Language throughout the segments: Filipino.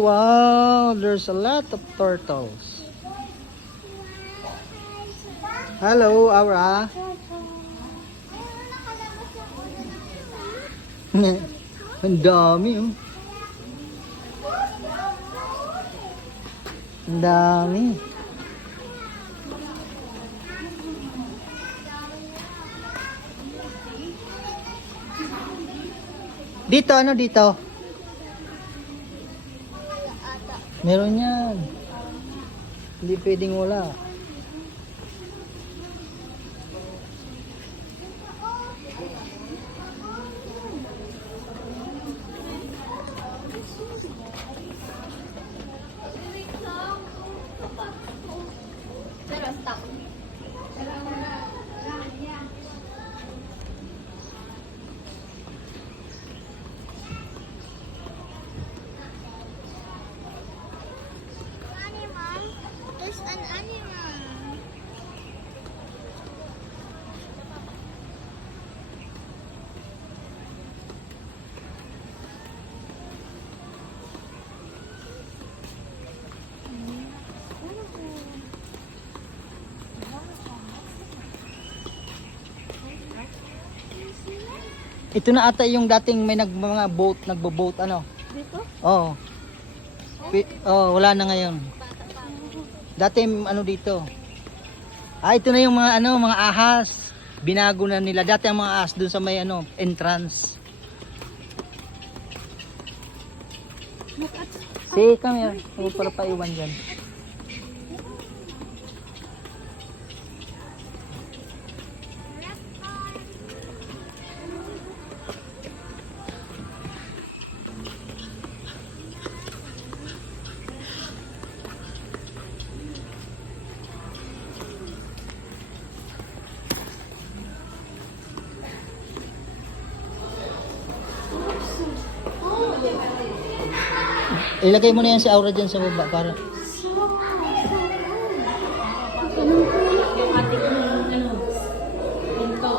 Wow, there's a lot of turtles. Hello, Aura. Ang dami, oh. Ang dami. Dito, ano dito? Meron yan. Hindi pwedeng wala. There's an animal. Ito na ata yung dating may mga boat, nagbo-boat ano? Dito? Oo. Oh, wala na ngayon. Dati ano dito. Ito na yung mga ano, mga ahas. Binago na nila. Dati ang mga ahas doon sa may ano, entrance. Sige, come here. Huwag para paiwan dyan. Ilagay mo na yan si Aura dyan sa baba para Yung ating ano, punto.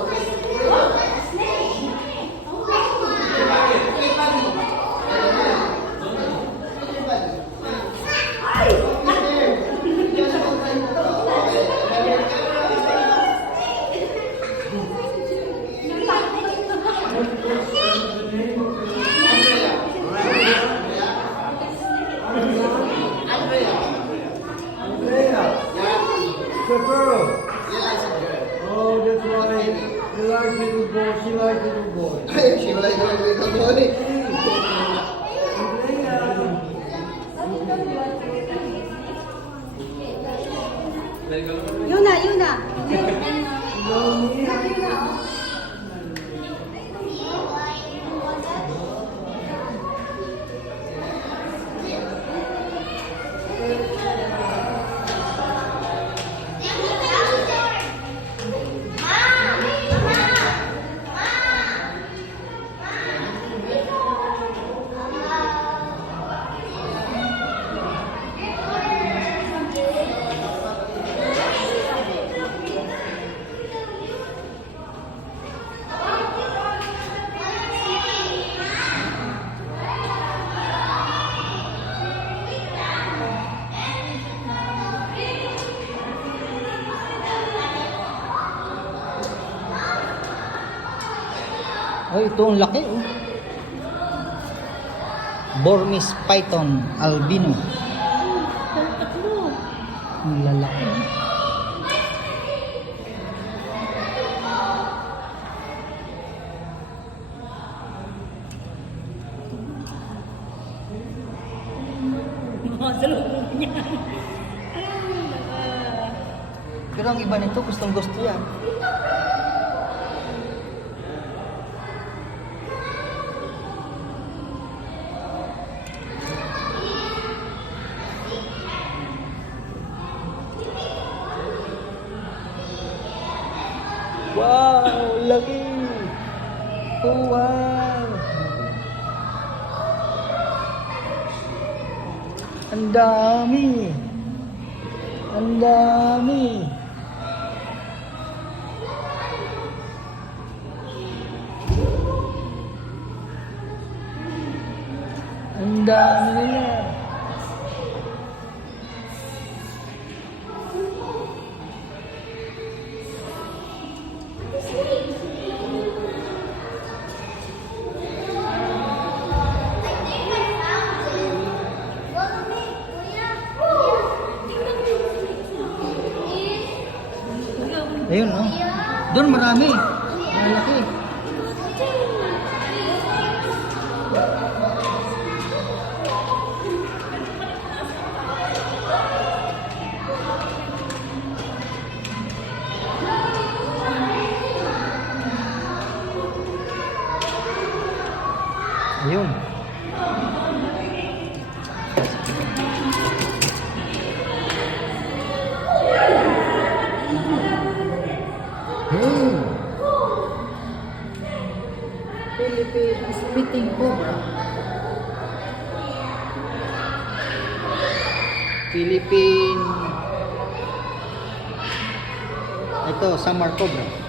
The girl. Oh, that's why you like little boy. She like little boy. She like little boy. Yuna, Yuna. Ay, ito ang laki, oh. Burmese python albino. Ang lalaki. Pero ang iba nito, gustong gusto yan. Wow, laki! Oh, wow! Ang dami! Ang dami! Ang dami nila! Ayun, no? Doon marami. Malaki. Ayun. Philippine spitting cobra. Philippine. Ito, Samar Cobra.